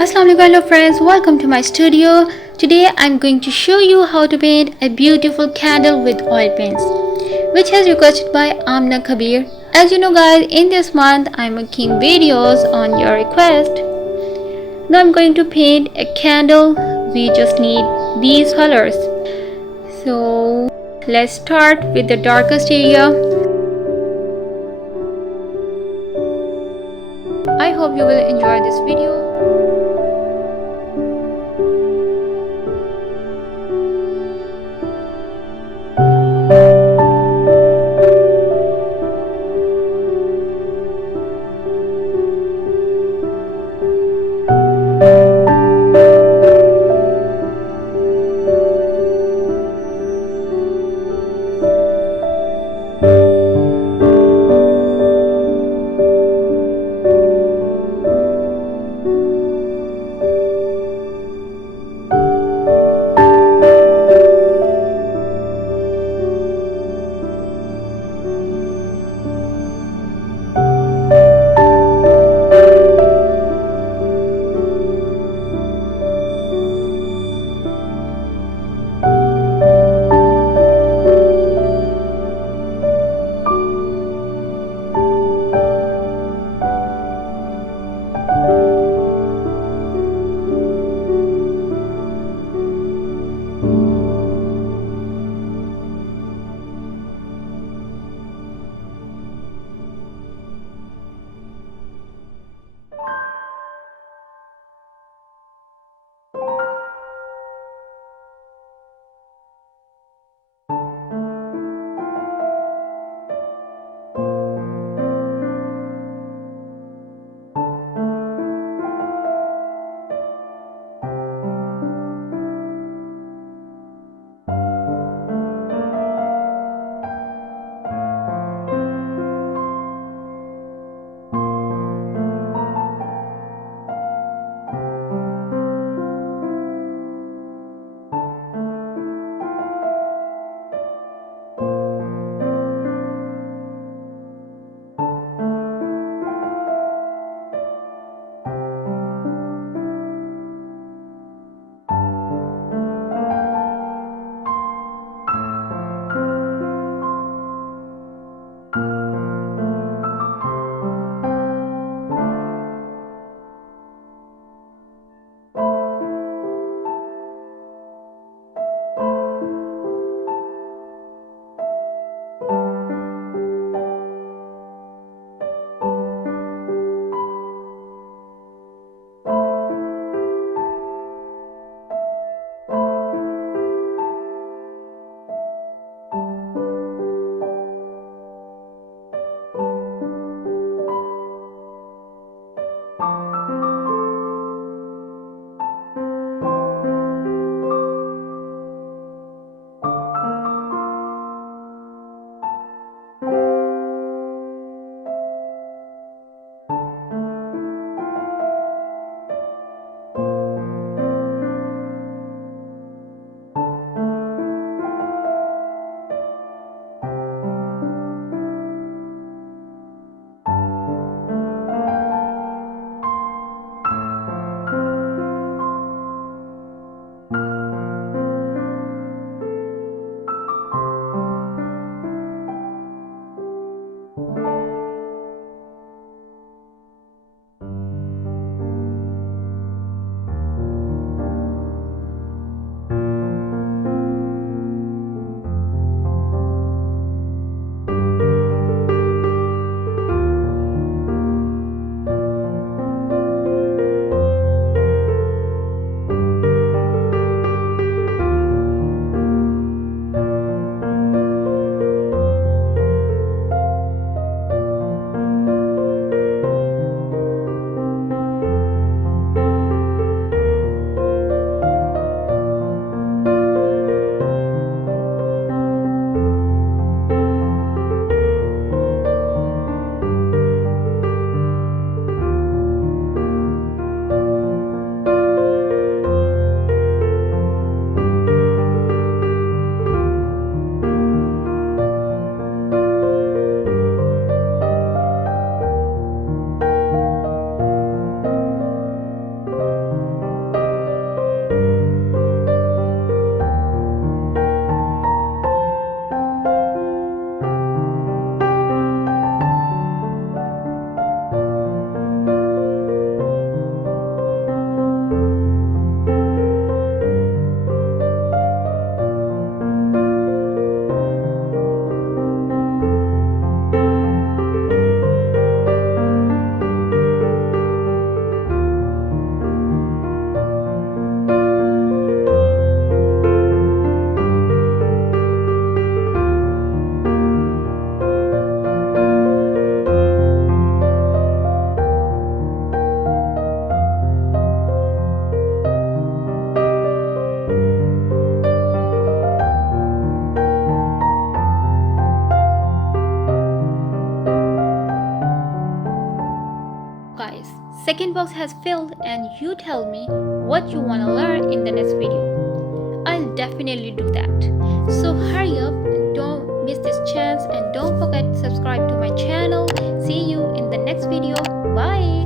Assalamualaikum hello friends, welcome to my studio. Today I'm going to show you how to paint a beautiful candle with oil paints, which has requested by Amna Kabir. As you know guys, in this month I'm making videos on your request. Now I'm going to paint a candle. We just need these colors. So let's start with the darkest area. I hope you will enjoy this video. second box has filled and you tell me what you want to learn in the next video, I'll definitely do that. So hurry up and don't miss this chance, and don't forget to subscribe to my channel. See you in the next video. Bye.